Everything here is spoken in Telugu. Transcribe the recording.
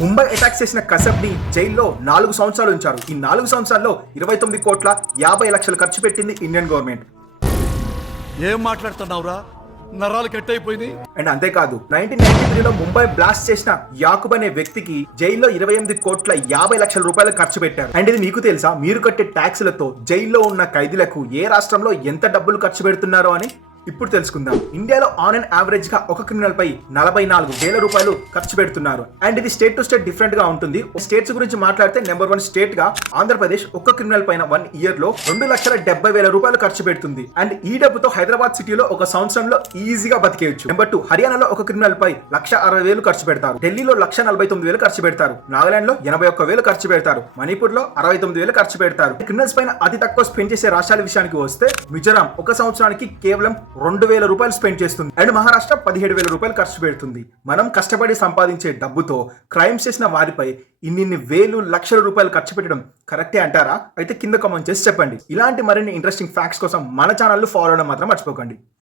ముంబై అటాక్ చేసిన కసబ్ ని జైల్లో 4 సంవత్సరాలు ఉంచారు. ఈ 4 సంవత్సరాల్లో 29 కోట్ల 50 లక్షలు ఖర్చు పెట్టింది ఇండియన్ గవర్నమెంట్. ఏం మాట్లాడుతున్నావురా? నరాలు కట్ అయిపోయింది. అండ్ అంతేకాదు 1993లో ముంబై బ్లాస్ట్ చేసిన యాకూబ్ అనే వ్యక్తికి జైల్లో 28 కోట్ల 50 లక్షల రూపాయలు ఖర్చు పెట్టారు. అండ్ ఇది మీకు తెలుసా? మీరు కట్టే ట్యాక్సులతో జైల్లో ఉన్న ఖైదీలకు ఏ రాష్ట్రంలో ఎంత డబ్బులు ఖర్చు పెడుతున్నారో అని ఇప్పుడు తెలుసుకుందాం. ఇండియాలో ఆన్ అండ్ యావరేజ్ గా ఒక క్రిమినల్ పై 44,000 రూపాయలు ఖర్చు పెడుతున్నారు. అండ్ ఇది స్టేట్ టు స్టేట్ డిఫరెంట్ గా ఉంటుంది. స్టేట్స్ గురించి మాట్లాడితే నెంబర్ 1 స్టేట్ గా ఆంధ్రప్రదేశ్ ఒక క్రిమినల్ పైన 1 ఇయర్ లో 2,70,000 రూపాయలు ఖర్చు పెడుతుంది. అండ్ ఈ డబ్బుతో హైదరాబాద్ సిటీలో ఒక సంవత్సరంలో ఈజీగా బతికేయచ్చు. నెంబర్ 2 హర్యానాలో ఒక క్రిమినల్ పై 1,60,000 ఖర్చు పెడతారు. ఢిల్లీలో 1,49,000 ఖర్చు పెడతారు. నాగాలాండ్ లో 81,000 ఖర్చు పెడతారు. మణిపూర్ లో 69,000 ఖర్చు పెడతారు. క్రిమినల్స్ పైన అతి తక్కువ స్పెండ్ చేసే రాష్ట్రాల విషయానికి వస్తే మిజోరాం ఒక సంవత్సరానికి కేవలం 2,000 రూపాయలు స్పెండ్ చేస్తుంది. అండ్ మహారాష్ట్ర 17,000 రూపాయలు ఖర్చు పెడుతుంది. మనం కష్టపడి సంపాదించే డబ్బుతో క్రైమ్స్ చేసిన వారిపై ఇన్ని వేలు లక్షల రూపాయలు ఖర్చు పెట్టడం కరెక్టే అంటారా? అయితే కింద కామెంట్ చేసి చెప్పండి. ఇలాంటి మరిన్ని ఇంట్రెస్టింగ్ ఫ్యాక్ట్స్ కోసం మన ఛానల్ ఫాలో అవడం మాత్రం మర్చిపోకండి.